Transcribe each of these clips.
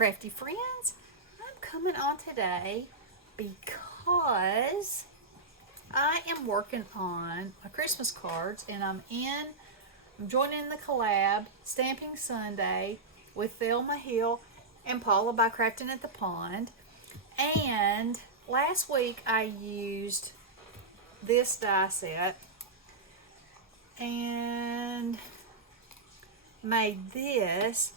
crafty friends. I'm coming on today because I am working on my Christmas cards and I'm joining the collab Stamping Sunday with Thelma Hill and Paula by Craftin at the Pond. And last week I used this die set and made this.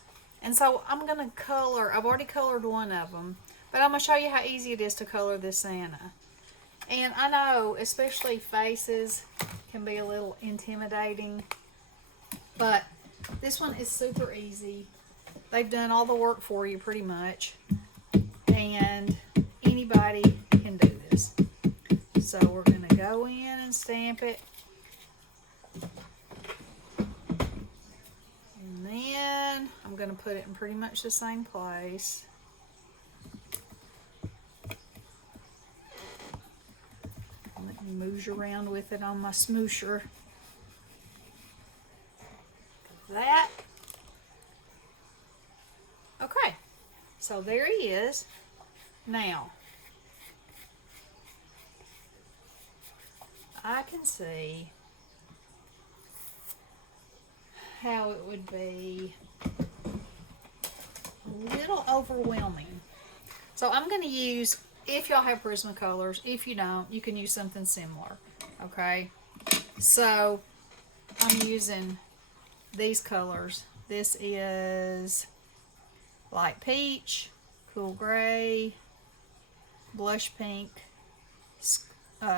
And so I'm going to color, I've already colored one of them, but I'm going to show you how easy it is to color this Santa. And I know, especially faces can be a little intimidating, but this one is super easy. They've done all the work for you pretty much, and anybody can do this. So we're going to go in and stamp it. And then I'm going to put it in pretty much the same place. Let me moosh around with it on my smoosher. That. Okay, so there he is. Now, I can see how it would be a little overwhelming. So I'm going to use, if y'all have Prismacolors, if you don't, you can use something similar, okay? So I'm using these colors. This is light peach, cool gray, blush pink,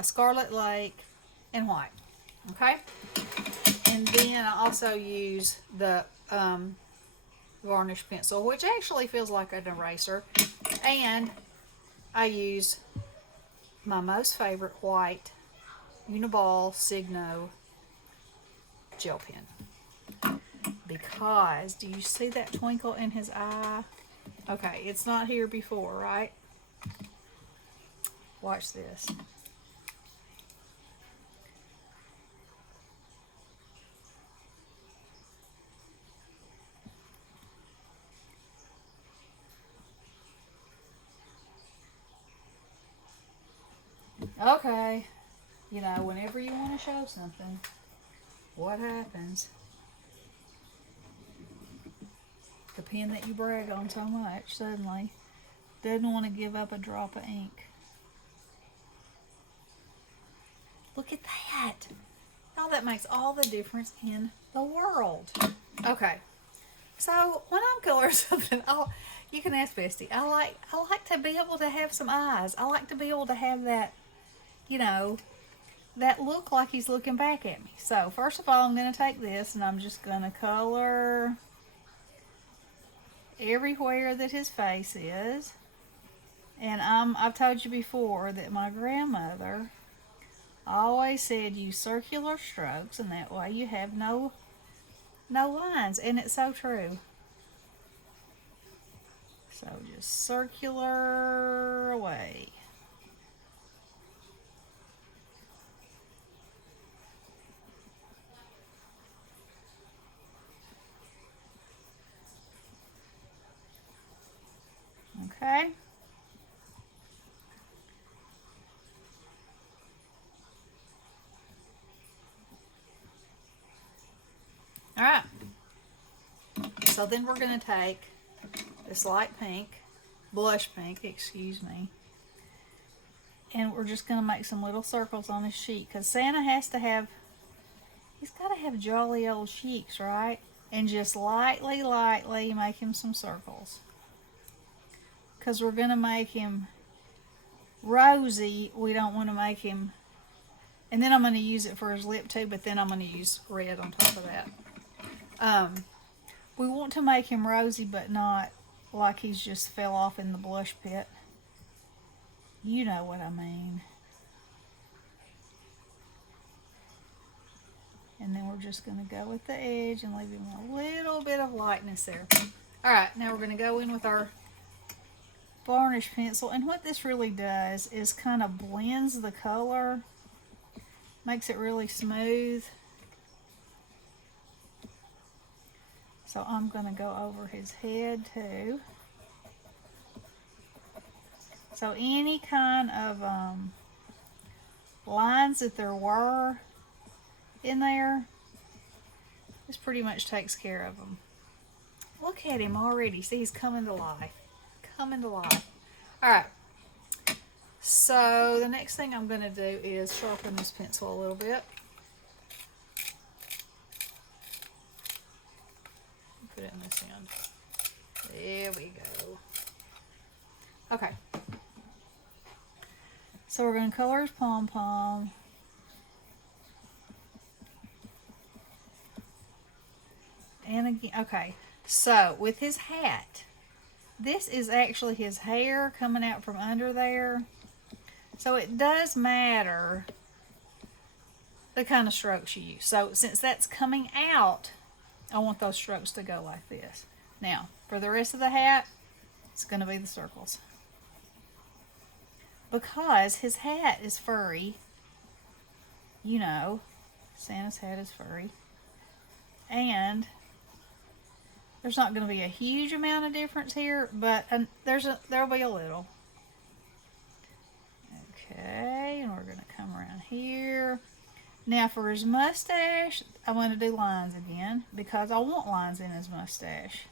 scarlet lake, and white, okay? And then I also use the varnish pencil, which actually feels like an eraser. And I use my most favorite white Uniball Signo gel pen. Because, do you see that twinkle in his eye? Okay, it's not here before, right? Watch this. Okay, you know, whenever you want to show something, what happens? The pen that you brag on so much suddenly doesn't want to give up a drop of ink. Look at that. Oh, that makes all the difference in the world. Okay, so when I'm coloring something, you can ask Bestie. I like to be able to have some eyes. I like to be able to have that, you know, that look like he's looking back at me. So first of all, I'm going to take this and I'm just going to color everywhere that his face is. And I've told you before that my grandmother always said use circular strokes, and that way you have no lines, and it's so true. So just circular away. Okay. All right. So then we're going to take this light pink, blush pink, excuse me, and we're just going to make some little circles on his sheet, because Santa has to have, he's got to have jolly old cheeks, right? And just lightly make him some circles, because we're going to make him rosy. We don't want to make him, and then I'm going to use it for his lip too, but then I'm going to use red on top of that. We want to make him rosy, but not like he's just fell off in the blush pit. You know what I mean. And then we're just going to go with the edge and leave him a little bit of lightness there. Alright, now we're going to go in with our varnish pencil. And what this really does is kind of blends the color, makes it really smooth. So I'm going to go over his head too. So any kind of lines that there were in there, this pretty much takes care of them. Look at him already. See, he's coming to life. Coming to life. All right. So the next thing I'm going to do is sharpen this pencil a little bit. Put it in this end. There we go. Okay. So we're going to color his pom-pom. And again, okay. So with his hat, this is actually his hair coming out from under there. So it does matter the kind of strokes you use. So since that's coming out, I want those strokes to go like this. Now, for the rest of the hat, it's going to be the circles. Because his hat is furry. You know, Santa's hat is furry. And there's not going to be a huge amount of difference here, but there'll be a little. Okay, and we're going to come around here. Now for his mustache, I'm going to do lines again because I want lines in his mustache.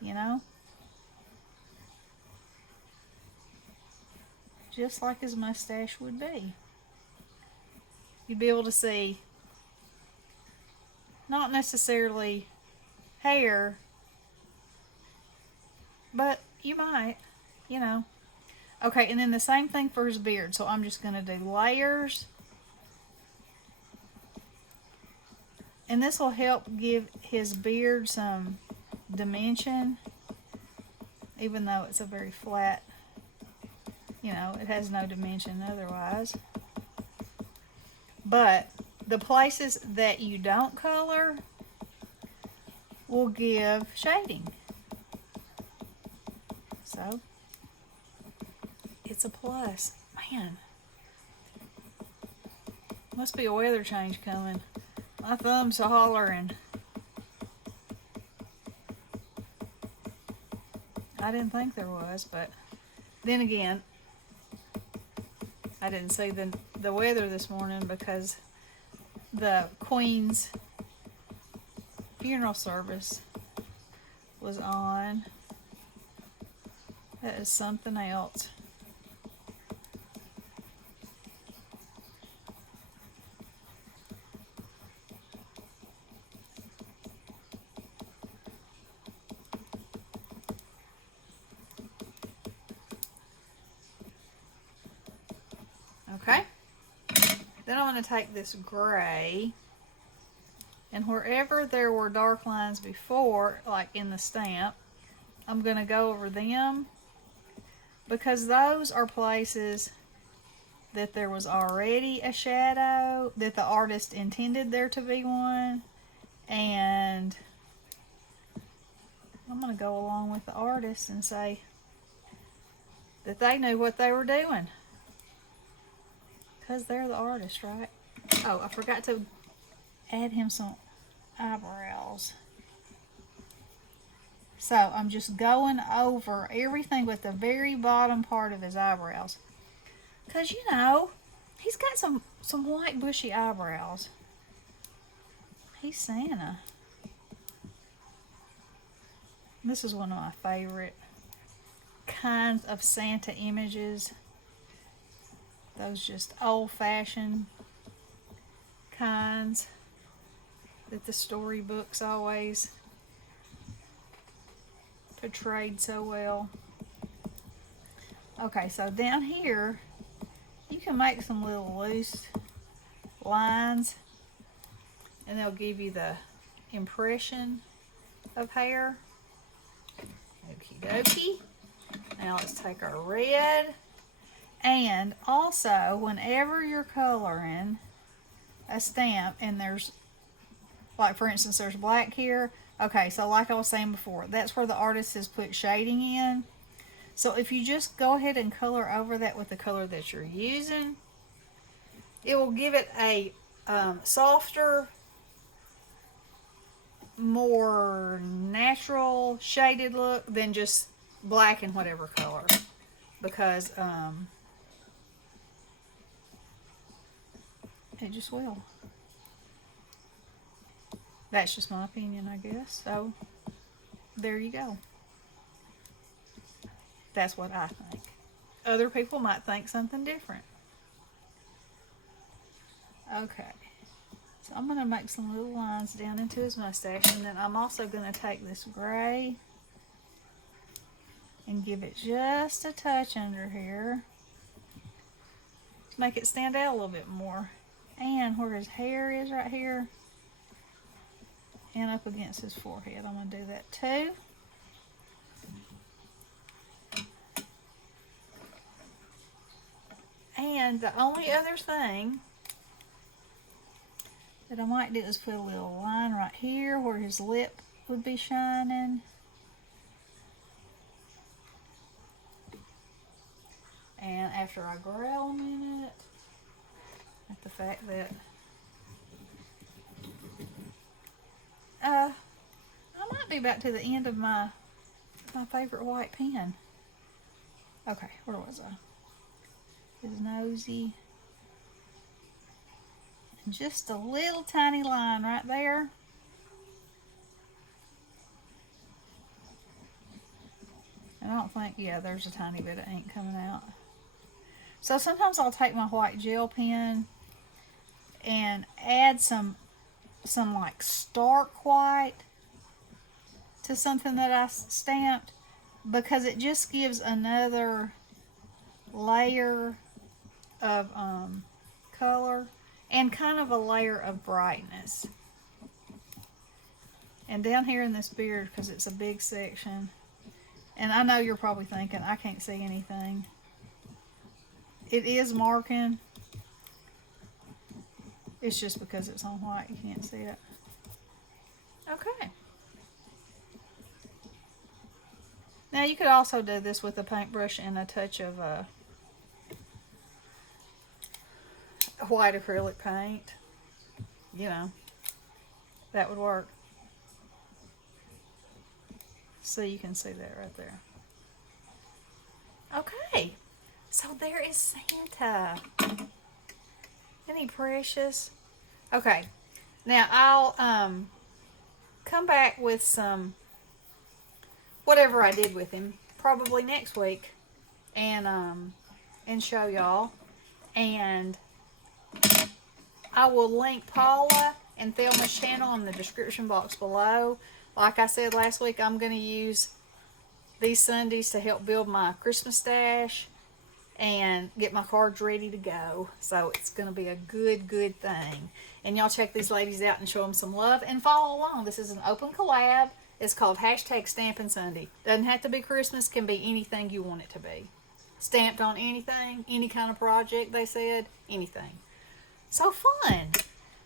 You know? Just like his mustache would be. You'd be able to see not necessarily hair, but you might, you know. Okay, and then the same thing for his beard. So I'm just going to do layers. And this will help give his beard some dimension, even though it's a very flat, you know, it has no dimension otherwise. But the places that you don't color will give shading. So it's a plus. Man, must be a weather change coming. My thumb's hollering. I didn't think there was, but then again, I didn't see the weather this morning because the Queen's funeral service was on. That is something else. Okay, then I'm going to take this gray, and wherever there were dark lines before, like in the stamp, I'm going to go over them because those are places that there was already a shadow, that the artist intended there to be one, and I'm going to go along with the artist and say that they knew what they were doing. Because they're the artist, right? Oh, I forgot to add him some eyebrows. So I'm just going over everything with the very bottom part of his eyebrows. Because, you know, he's got some white bushy eyebrows. He's Santa. This is one of my favorite kinds of Santa images. Those just old-fashioned kinds that the storybooks always portrayed so well. Okay, so down here, you can make some little loose lines, and they'll give you the impression of hair. Okie dokie. Now let's take our red. And also, whenever you're coloring a stamp and there's, like for instance, there's black here. Okay, so like I was saying before, that's where the artist has put shading in. So if you just go ahead and color over that with the color that you're using, it will give it a softer, more natural shaded look than just black in whatever color. because it just will. That's just my opinion, I guess. So there you go. That's what I think. Other people might think something different. Okay. So I'm going to make some little lines down into his mustache, and then I'm also going to take this gray and give it just a touch under here to make it stand out a little bit more. And where his hair is right here and up against his forehead, I'm going to do that too. And the only other thing that I might do is put a little line right here where his lip would be shining. And after I growl a minute at the fact that I might be back to the end of my favorite white pen. Okay, where was I? His nosy. And just a little tiny line right there. And I don't think, yeah, there's a tiny bit of ink coming out. So sometimes I'll take my white gel pen and add some like stark white to something that I stamped, because it just gives another layer of color and kind of a layer of brightness. And down here in this beard, because it's a big section, and I know you're probably thinking, I can't see anything. It is marking. It's just because it's on white, you can't see it. Okay. Now you could also do this with a paintbrush and a touch of white acrylic paint. You know, that would work. So you can see that right there. Okay, so there is Santa. Isn't he precious? Okay, now I'll come back with some whatever I did with him probably next week and show y'all. And I will link Paula and Thelma's channel in the description box below. Like I said last week, I'm going to use these Sundays to help build my Christmas stash and get my cards ready to go. So it's going to be a good thing. And y'all check these ladies out and show them some love and follow along. This is an open collab. It's called #Stampin' Sunday. Doesn't have to be Christmas, can be anything you want it to be. Stamped on anything, any kind of project, they said, anything. So fun.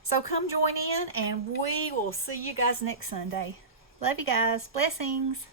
So come join in and we will see you guys next Sunday. Love you guys. Blessings.